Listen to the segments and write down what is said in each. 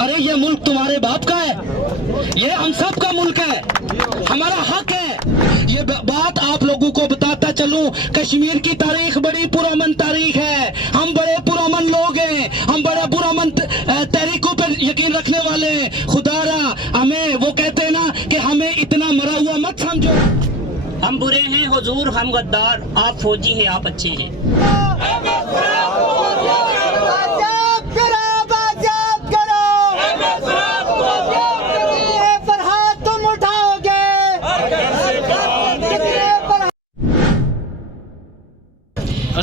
अरे ये मुल्क तुम्हारे बाप का है, ये हम सब का मुल्क है, हमारा हक है। ये बात आप लोगों को बताता चलूं, कश्मीर की तारीख बड़ी पुरअमन तारीख है, हम बड़े पुरअमन लोग हैं, हम बड़े पुरअमन तहरीकों पर यकीन रखने वाले हैं। खुदारा हमें, वो कहते हैं ना कि हमें इतना मरा हुआ मत समझो। हम बुरे हैं हुजूर, हम गद्दार, आप फौजी हैं, आप अच्छे हैं।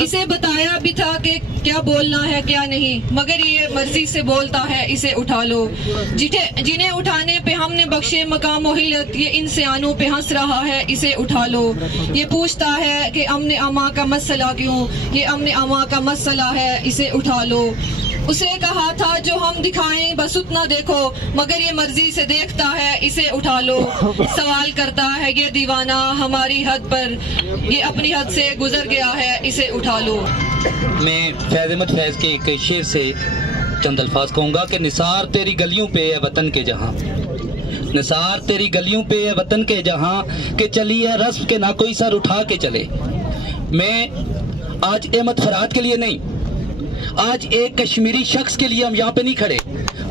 इसे बताया भी था कि क्या बोलना है क्या नहीं, मगर ये मर्जी से बोलता है, इसे उठा लो। जिन्हें उठाने पे हमने बख्शे मकाम मोहिलत, ये इन सियानों पे हंस रहा है, इसे उठा लो। ये पूछता है कि अमन अमा का मसला क्यों, ये अमन अमा का मसला है, इसे उठा लो। उसे कहा था जो हम दिखाएं बस उतना देखो, मगर ये मर्जी से देखता है, इसे उठा लो। सवाल करता है ये दीवाना हमारी हद पर, ये अपनी हद से गुजर गया है, इसे उठा लो। मैं फैज़ अहमद फैज़ के एक शेर से चंद अल्फाज कहूँगा कि निसार तेरी गलियों पे है वतन के जहाँ, निसार तेरी गलियों पे है वतन के जहाँ, कि चली है रस्म के ना कोई सर उठा के चले। मैं आज अहमद फरहाद के लिए नहीं, आज एक कश्मीरी शख्स के लिए हम यहाँ पे नहीं खड़े,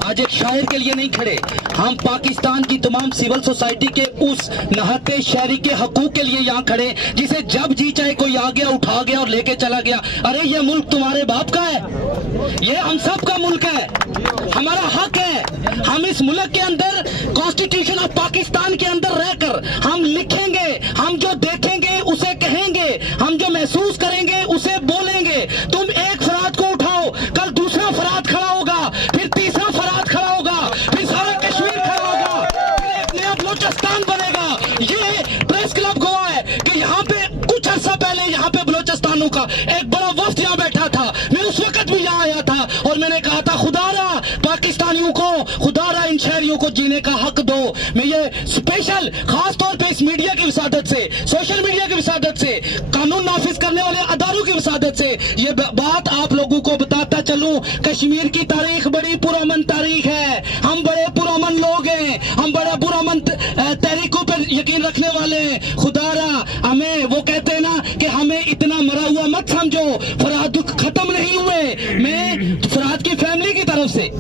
आज एक शायर के लिए नहीं खड़े, हम पाकिस्तान की तमाम सिविल सोसाइटी के उस नहाते शहरी के हकूक के लिए यहाँ खड़े, जिसे जब जी चाहे कोई आ गया, उठा गया और लेके चला गया। अरे ये मुल्क तुम्हारे बाप का है, ये हम सब का मुल्क है, हमारा हक है। हम इस मुल्क के अंदर कॉन्स्टिट्यूशन ऑफ पाकिस्तान के अंदर रहकर हम लिखेंगे, हम जो देखेंगे उसे कहेंगे, हम जो महसूस करेंगे उसे बोलेंगे। तुम एक फराद को उठाओ, कल दूसरा फराद खड़ा होगा, फिर तीसरा फराद खड़ा होगा, फिर सारा कश्मीर खड़ा होगा, फिर एक नया बलोचिस्तान बनेगा। ये प्रेस क्लब गवाह है कि यहाँ पे कुछ अर्सा पहले यहाँ पे बलोचिस्तानों का एक बड़ा वफ्द यहाँ बैठा था, मैं उस वक्त भी यहाँ आया था और मैंने कहा था खुदारा पाकिस्तानियों को, खुदारा इन शहरियों को जीने का हक दो। मैं ये स्पेशल खास तौर पे इस मीडिया की विसादत से, सोशल मीडिया की विसादत से, कानून नाफिज करने वाले अदारों की विसादत से ये बात आप लोगों को बताता चलूं, कश्मीर की तारीख बड़ी पुरअमन तारीख है, हम बड़े पुरअमन लोग हैं, हम बड़े पुरअमन तहरीकों पर यकीन रखने वाले हैं। खुदारा हमें, वो कहते हैं ना कि हमें इतना मरा हुआ मत समझो, फरहाद खत्म नहीं हुए। मैं फरहाद की फैमिली की तरफ से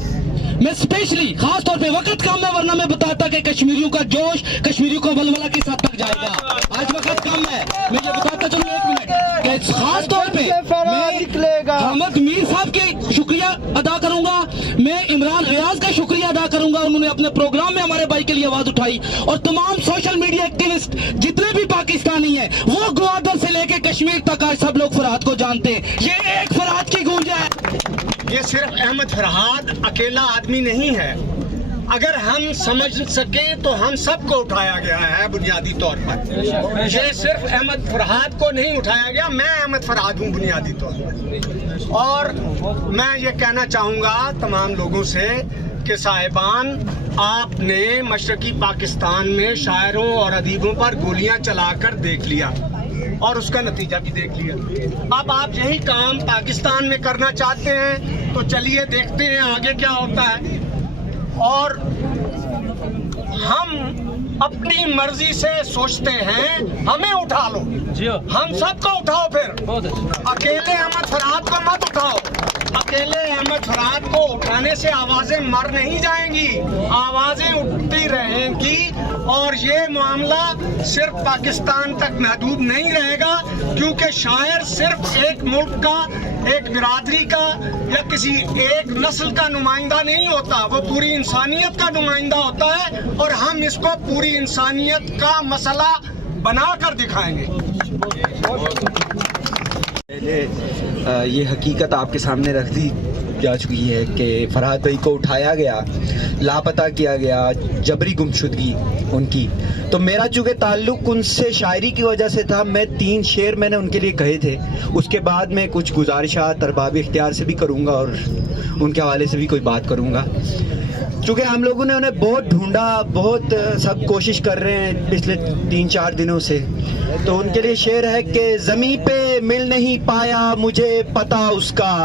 मैं स्पेशली खास तौर पे, वक्त कम है वरना मैं बताता कि कश्मीरियों का जोश, कश्मीरियों का बलबला किस हद तक जाएगा। आज वक्त कम है, मैं ये बताता चलूं 1 मिनट कि खास तौर पे मैं अहमद मीर साहब की शुक्रिया अदा करूंगा, मैं इमरान रियाज का शुक्रिया अदा करूंगा, उन्होंने अपने प्रोग्राम में हमारे भाई के लिए आवाज उठाई, और तमाम सोशल मीडिया एक्टिविस्ट जितने भी पाकिस्तानी हैं वो ग्वादर से लेके कश्मीर तक आज सब लोग फरहाद को जानते हैं। ये एक फरहाद की गूंज है। ये सिर्फ अहमद फरहाद अकेला आदमी नहीं है, अगर हम समझ सके तो हम सबको उठाया गया है बुनियादी तौर पर। ये सिर्फ अहमद फरहाद को नहीं उठाया गया, मैं अहमद फरहाद हूँ बुनियादी तौर पर। और मैं ये कहना चाहूँगा तमाम लोगों से कि साहिबान, आपने मशरकी पाकिस्तान में शायरों और अदीबों पर गोलियां चलाकर देख लिया और उसका नतीजा भी देख लिया। अब आप यही काम पाकिस्तान में करना चाहते हैं तो चलिए देखते हैं आगे क्या होता है। और हम अपनी मर्जी से सोचते हैं, हमें उठा लो, हम सबको उठाओ, फिर अकेले अहमद फरहाद को मत उठाओ। अकेले अहमद फरहाद को उठाने से आवाजें मर नहीं जाएंगी, आवाजें उठती रहेंगी और ये मामला सिर्फ पाकिस्तान तक महदूद नहीं रहेगा, क्योंकि शायर सिर्फ एक मुल्क का, एक बिरादरी का या किसी एक नस्ल का नुमाइंदा नहीं होता, वो पूरी इंसानियत का नुमाइंदा होता है और हम इसको पूरी इंसानियत का मसला बनाकर दिखाएंगे। ये हकीकत आपके सामने रख दी जा चुकी है कि फरहाद भाई को उठाया गया, लापता किया गया, जबरी गुमशुदगी उनकी। तो मेरा चूँकि ताल्लुक़ उनसे शायरी की वजह से था, मैं 3 शेर मैंने उनके लिए कहे थे। उसके बाद मैं कुछ गुजारिशात अरबाब इख्तियार से भी करूँगा और उनके हवाले से भी कोई बात करूँगा। चूँकि हम लोगों ने उन्हें बहुत ढूंढा, बहुत सब कोशिश कर रहे हैं पिछले 3-4 दिनों से। तो उनके लिए शेर है कि ज़मीं पे मिल नहीं पाया मुझे पता उसका,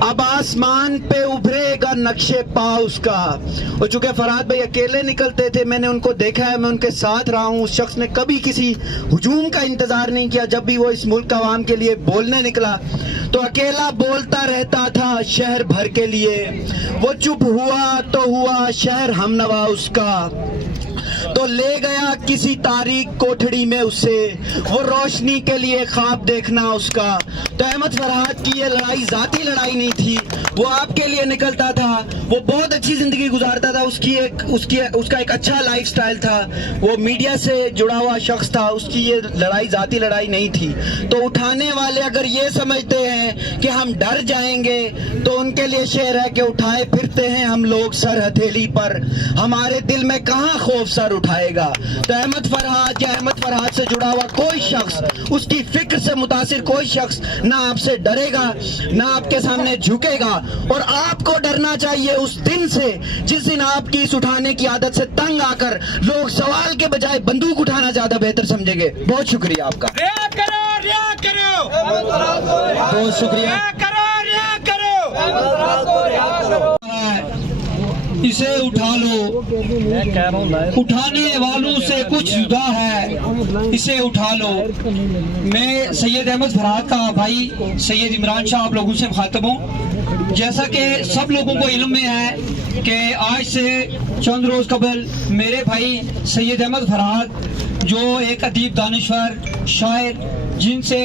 اب آسمان پہ ابھرے گا نقشے پا اس کا. اور چونکہ فرحات بھائی اکیلے نکلتے تھے, میں نے ان کو دیکھا ہے, میں ان کے ساتھ رہا ہوں. اس شخص نے کبھی کسی ہجوم کا انتظار نہیں کیا. جب بھی وہ اس ملک عوام کے لیے بولنے نکلا تو اکیلا بولتا رہتا تھا شہر بھر کے لیے. وہ چپ ہوا تو ہوا شہر ہم نوا اس کا, تو لے گیا کسی تاریک کوٹھڑی میں اسے, وہ روشنی کے لیے خواب دیکھنا اس کا. تو احمد فرحات کی یہ لڑائی ذاتی لڑائی نہیں تھی, وہ آپ کے لیے نکلتا تھا. وہ بہت اچھی زندگی گزارتا تھا, اس کا ایک اچھا لائف سٹائل تھا, وہ میڈیا سے جڑا ہوا شخص تھا. اس کی یہ لڑائی ذاتی لڑائی نہیں تھی. تو اٹھانے والے اگر یہ سمجھتے ہیں کہ ہم ڈر جائیں گے تو ان کے لیے شعر ہے کہ اٹھائے پھرتے ہیں ہم لوگ سر ہتھیلی پر, ہمارے دل میں کہاں خوف سر اٹھائے گا. تو احمد فرحات یا احمد فرحات سے جڑا ہوا کوئی شخص, اس کی فکر سے متاثر کوئی شخص نہ آپ سے ڈرے گا, نہ آپ کے سامنے جھکے گا. اور آپ کو ڈرنا چاہیے اس دن سے جس دن آپ کی اس اٹھانے کی عادت سے تنگ آ کر لوگ سوال کے بجائے بندوق اٹھانا زیادہ بہتر سمجھیں گے. بہت شکریہ آپ کا. بہت شکریہ. اسے اٹھا لو, اٹھانے والوں سے کچھ جدا ہے, اسے اٹھا لو. میں سید احمد فرحات کا بھائی سید عمران شاہ آپ لوگوں سے مخاطب ہوں. جیسا کہ سب لوگوں کو علم میں ہے کہ آج سے چند روز قبل میرے بھائی سید احمد فرحات جو ایک ادیب, دانشور, شاعر, جن سے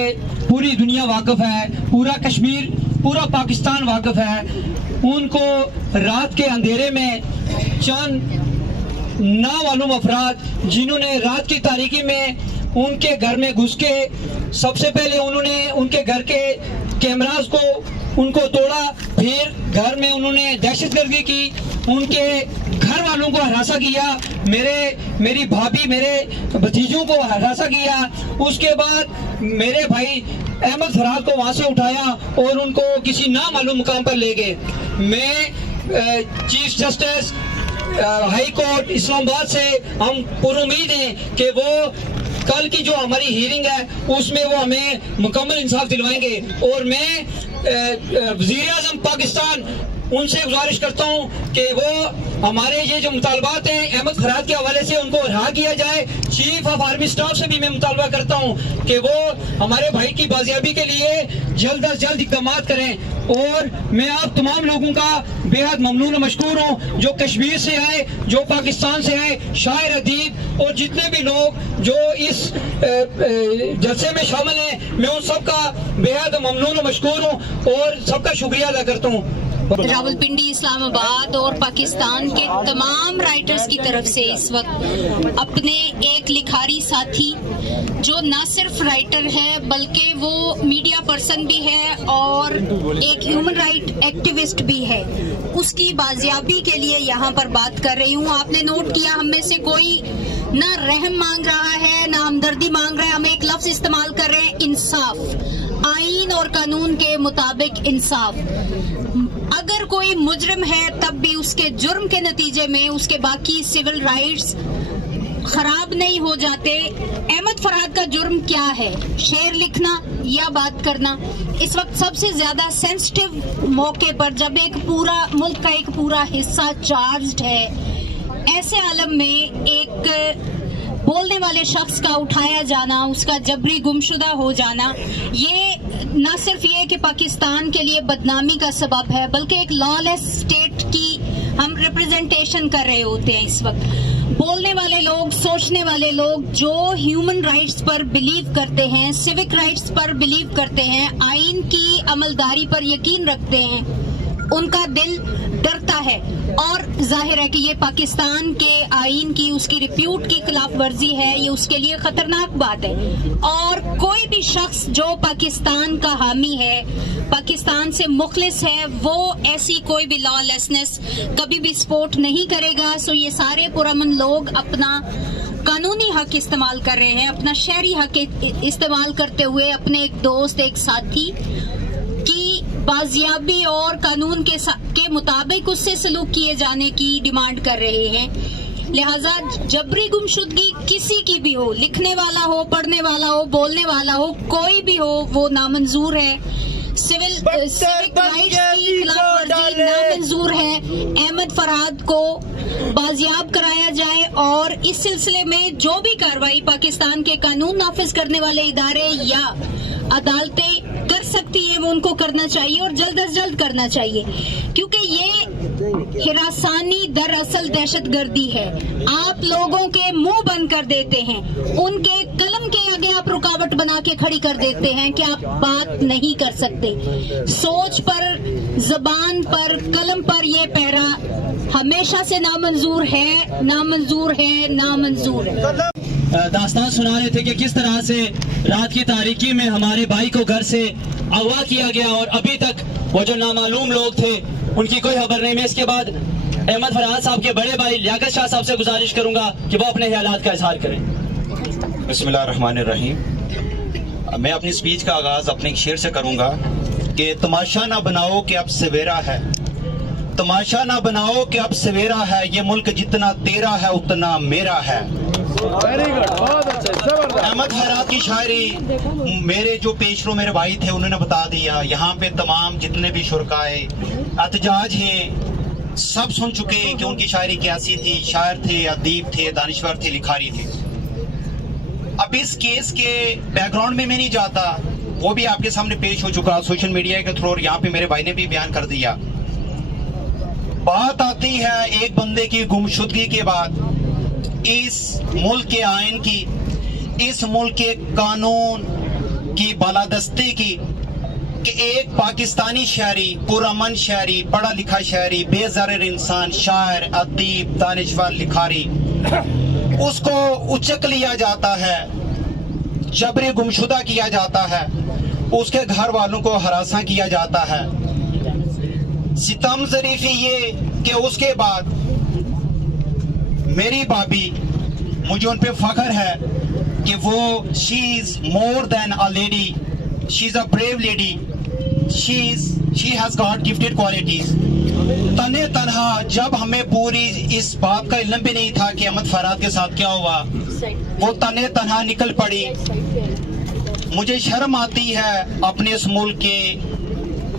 پوری دنیا واقف ہے, پورا کشمیر, پورا پاکستان واقف ہے, ان کو رات کے اندھیرے میں چند نامعلوم افراد جنہوں نے رات کی تاریکی میں ان کے گھر میں گھس کے سب سے پہلے انہوں نے ان کے گھر کے کیمراز کو ان کو توڑا, پھر گھر میں انہوں نے دہشت گردی کی, ان کے گھر والوں کو ہراساں کیا, میری بھابھی, میرے بھتیجوں کو ہراساں کیا. اس کے بعد میرے بھائی احمد فرحات کو وہاں سے اٹھایا اور ان کو کسی نامعلوم مقام پر لے گئے. میں چیف جسٹس ہائی کورٹ اسلام آباد سے ہم پر امید ہیں کہ وہ کل کی جو ہماری ہیرنگ ہے اس میں وہ ہمیں مکمل انصاف دلوائیں گے. اور میں وزیر اعظم پاکستان ان سے گزارش کرتا ہوں کہ وہ ہمارے یہ جو مطالبات ہیں احمد فرحات کے حوالے سے ان کو رہا کیا جائے. چیف آف آرمی سٹاف سے بھی میں مطالبہ کرتا ہوں کہ وہ ہمارے بھائی کی بازیابی کے لیے جلد از جلد اقدامات کریں. اور میں آپ تمام لوگوں کا بے حد ممنون و مشکور ہوں جو کشمیر سے آئے, جو پاکستان سے آئے, شاعر, ادیب اور جتنے بھی لوگ جو اس جلسے میں شامل ہیں, میں ان سب کا بے حد ممنون و مشکور ہوں اور سب کا شکریہ ادا کرتا ہوں. راولپنڈی, اسلام آباد اور پاکستان کے تمام رائٹرز کی طرف سے اس وقت اپنے ایک لکھاری ساتھی جو نہ صرف رائٹر ہے بلکہ وہ میڈیا پرسن بھی ہے اور ایک ہیومن رائٹ ایکٹیوسٹ بھی ہے, اس کی بازیابی کے لیے یہاں پر بات کر رہی ہوں. آپ نے نوٹ کیا ہم میں سے کوئی نہ رحم مانگ رہا ہے نہ ہمدردی مانگ رہا ہے, ہم ایک لفظ استعمال کر رہے ہیں, انصاف. آئین اور قانون کے مطابق انصاف. اگر کوئی مجرم ہے تب بھی اس کے جرم کے نتیجے میں اس کے باقی سول رائٹس خراب نہیں ہو جاتے. احمد فرحات کا جرم کیا ہے؟ شعر لکھنا یا بات کرنا. اس وقت سب سے زیادہ سینسٹیو موقع پر جب ایک پورا ملک کا ایک پورا حصہ چارجڈ ہے, ایسے عالم میں ایک بولنے والے شخص کا اٹھایا جانا, اس کا جبری گمشدہ ہو جانا, یہ نہ صرف یہ کہ پاکستان کے لیے بدنامی کا سبب ہے بلکہ ایک لا لیس اسٹیٹ کی ہم ریپرزنٹیشن کر رہے ہوتے ہیں. اس وقت بولنے والے لوگ, سوچنے والے لوگ جو ہیومن رائٹس پر بلیو کرتے ہیں, سیوک رائٹس پر بلیو کرتے ہیں, آئین کی عملداری پر یقین رکھتے ہیں, ان کا دل ڈرتا ہے. اور ظاہر ہے کہ یہ پاکستان کے آئین کی, اس کی ریپیوٹ کی خلاف ورزی ہے, یہ اس کے لیے خطرناک بات ہے. اور کوئی بھی شخص جو پاکستان کا حامی ہے, پاکستان سے مخلص ہے, وہ ایسی کوئی بھی لا لیسنس کبھی بھی سپورٹ نہیں کرے گا. سو یہ سارے پرامن لوگ اپنا قانونی حق استعمال کر رہے ہیں, اپنا شہری حق استعمال کرتے ہوئے اپنے ایک دوست, ایک ساتھی کی بازیابی اور قانون کے مطابق اس سے سلوک کیے جانے کی ڈیمانڈ کر رہے ہیں. لہذا جبری گمشدگی کسی کی بھی ہو, لکھنے والا ہو, پڑھنے والا ہو, بولنے والا ہو, کوئی بھی ہو, وہ نامنظور ہے. सिविक राइट्स की खिलाफ वर्जी नामंजूर है। अहमद फरहाद को बाजियाब कराया जाए और इस सिलसिले में जो भी कार्रवाई पाकिस्तान के कानून नाफिज करने वाले इदारे या अदालतें कर सकती है वो उनको करना चाहिए और जल्द अज जल्द करना चाहिए, क्योंकि ये हिरासानी दरअसल दहशत गर्दी है। आप लोगों के मुंह बंद कर देते हैं, उनके कलम के आगे आप रुकावट बना के खड़ी कर देते हैं कि आप बात नहीं कर सकते। सोच पर, जबान पर, कलम पर ये पहरा हमेशा से नामंजूर है, नामंजूर है, नामंजूर है। दास्तान सुना रहे थे कि किस तरह से रात की तारीकी में हमारे भाई को घर से अगवा किया गया और अभी तक वो जो नामालूम लोग थे उनकी कोई खबर नहीं। मैं इसके बाद अहमद फरहाद साहब के बड़े भाई लियाकत शाह साहब से गुजारिश करूंगा कि वो अपने ख्यालात का इजहार करें। बिस्मिल्लाहिर्रहमानिर्रहीम। मैं अपनी स्पीच का आगाज अपने एक शेर से करूंगा कि तमाशा ना बनाओ कि अब सवेरा है, तमाशा ना बनाओ कि अब सवेरा है, ये मुल्क जितना तेरा है उतना मेरा है। अहमद फरहाद की शायरी मेरे जो पेशरो मेरे भाई थे उन्होंने बता दिया। यहाँ पे तमाम जितने भी शुरकाए अतजाज हैं सब सुन चुके कि उनकी शायरी कैसी थी। शायर थे, अदीब थे, दानिश्वर थे, लिखारी थे। अब इस केस के बैकग्राउंड में मैं नहीं जाता, वो भी आपके सामने पेश हो चुका सोशल मीडिया के थ्रू और यहाँ पे मेरे भाई ने भी बयान कर दिया। बात आती है एक बंदे की गुमशुदगी के बाद इस मुल्क के आइन की, इस मुल्क के कानून की बालादस्ती की, कि एक पाकिस्तानी शायरी, पुरअमन शायरी, पढ़ा लिखा शायरी, बेज़रर इंसान, शायर, अदीब, दानिश्वर, लिखारी, उसको उचक लिया जाता है, जबरे गुमशुदा किया जाता है, उसके घर वालों को हरासा किया जाता है। सितम ज़रीफ़ी ये कि उसके बाद मेरी भाभी, मुझे उन पे फख्र है कि वो she is more than a lady, she is a brave lady, she has got gifted qualities. तने तनहा जब हमें पूरी इस बात का इल्म भी नहीं था कि अहमद फरहाद के साथ क्या हुआ, वो तने तनहा निकल पड़ी। मुझे शर्म आती है अपने इस मुल्क के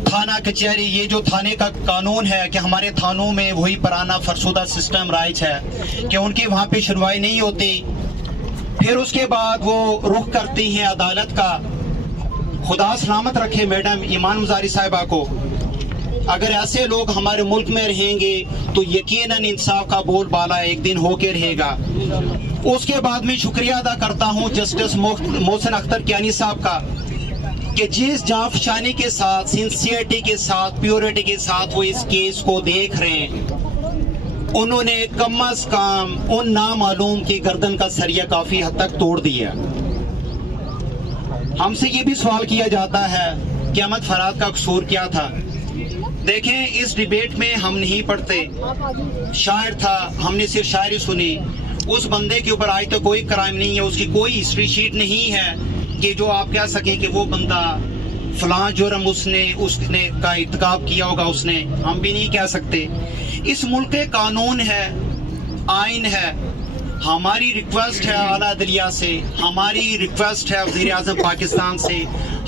थाना कचहरी, ये जो थाने का कानून है कि हमारे थानों में वही पुराना फरसुदा सिस्टम राइज है कि उनकी वहाँ पे सुनवाई नहीं होती। फिर उसके बाद वो रुख करती हैं अदालत का। खुदा सलामत रखे मैडम ईमान मुजारी साहिबा को। अगर ऐसे लोग हमारे मुल्क में रहेंगे तो यकीनन इंसाफ का बोलबाला एक दिन होके रहेगा। उसके बाद मैं शुक्रिया अदा करता हूँ जस्टिस मोहसिन अख्तर कियानी साहब का कि जिस जांफशानी के साथ, सिंसियरिटी के साथ, प्योरिटी के साथ वो इस केस को देख रहे हैं, उन्होंने कम अज कम उन नामालूम की गर्दन का सरिया काफी हद तक तोड़ दिया। हमसे ये भी सवाल किया जाता है कि अहमद फरहाद का कसूर क्या था। देखें, इस डिबेट में हम नहीं पढ़ते। शायर था, हमने सिर्फ शायरी सुनी। उस बंदे के ऊपर आज तक कोई क्राइम नहीं है, उसकी कोई हिस्ट्री शीट नहीं है कि जो आप कह सकें कि वो बंदा फलां जुर्म उसने का इर्तिकाब किया होगा। उसने, हम भी नहीं कह सकते। इस मुल्क के कानून है, आइन है। हमारी रिक्वेस्ट है आला अदलिया से, हमारी रिक्वेस्ट है वज़ीर आज़म पाकिस्तान से,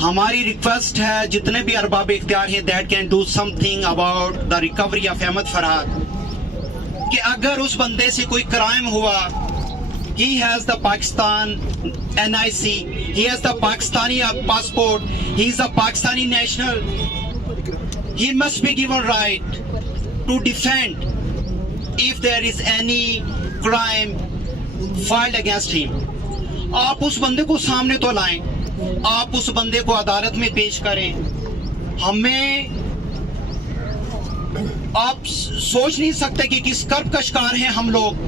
हमारी रिक्वेस्ट है जितने भी अरबाब इख्तियार हैं that can do something about the recovery of Ahmad Farhad, कि अगर उस बंदे से कोई क्राइम हुआ, he has the Pakistan NIC, he has the Pakistani passport, he is a Pakistani national, he must be given right to defend if there is any crime filed against him. आप उस बंदे को सामने तो लाएं, आप उस बंदे को अदालत में पेश करें। हमें आप सोच नहीं सकते कि किस कर्ब का शिकार हैं हम लोग।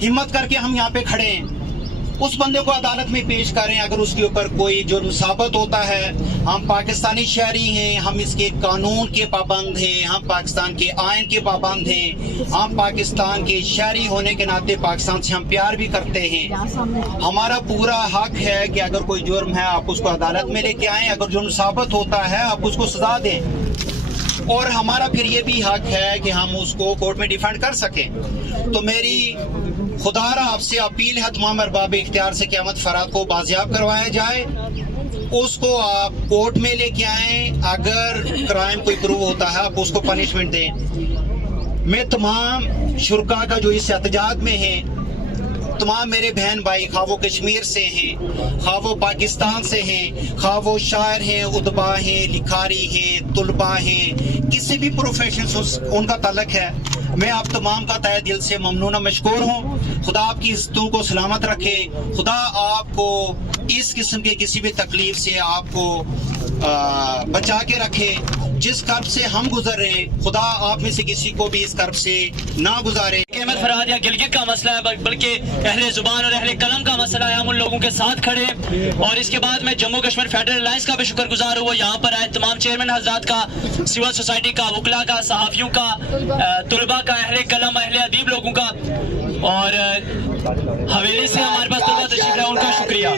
हिम्मत करके हम यहाँ पे खड़े हैं, उस बंदे को अदालत में पेश करें। अगर उसके ऊपर कोई जुर्म साबित होता है, हम पाकिस्तानी शहरी हैं, हम इसके कानून के पाबंद हैं, हम पाकिस्तान के आइन के पाबंद हैं, हम पाकिस्तान के शहरी होने के नाते पाकिस्तान से हम प्यार भी करते हैं। हमारा पूरा हक है कि अगर कोई जुर्म है आप उसको अदालत में लेके आएं, अगर जुर्म साबित होता है आप उसको सजा दें, और हमारा फिर ये भी हक है कि हम उसको कोर्ट में डिफेंड कर सकें। तो मेरी खुदारा आपसे अपील है तमाम अरबाब इख्तियार से कि अहमद फरहाद को बाजियाब करवाया जाए उसको आप कोर्ट में लेके आएं, अगर क्राइम कोई प्रूव होता है आप उसको पनिशमेंट दें। मैं तमाम शुरका का जो इस एहतजाज में है, तमाम मेरे बहन भाई, खा वो कश्मीर से हैं, खा वो पाकिस्तान से हैं, खा वो शायर हैं, उदबा हैं, लिखारी हैं, तुलबा हैं, किसी भी प्रोफेशन से उनका ताल्लुक है, मैं आप तमाम का तहे दिल से ममनून और मशकूर हूँ। खुदा आपकी इज्जतों को सलामत रखे, खुदा आपको इस किस्म के किसी भी तकलीफ से आपको बचा के रखे। जिस कर्ब से हम गुजर रहे हैं, खुदा आप में से किसी को भी इस कर्ब से ना गुजारे। अहमद फरहाद या गिलगित का मसला है, बल्कि अहले जुबान और अहले कलम का मसला है। हम उन लोगों के साथ खड़े हैं। और इसके बाद मैं जम्मू कश्मीर फेडरल अलायंस का भी शुक्रगुजार हूँ, वो यहाँ पर आए, तमाम चेयरमैन हजरात का, सिविल सोसाइटी का, वकला का, सहाफ़ियों का, तुलबा का, अहले कलम, अहले अदीब लोगों का, और हवेली से हमारे पास तुलबा तशरीफ है, उनका शुक्रिया।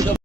तो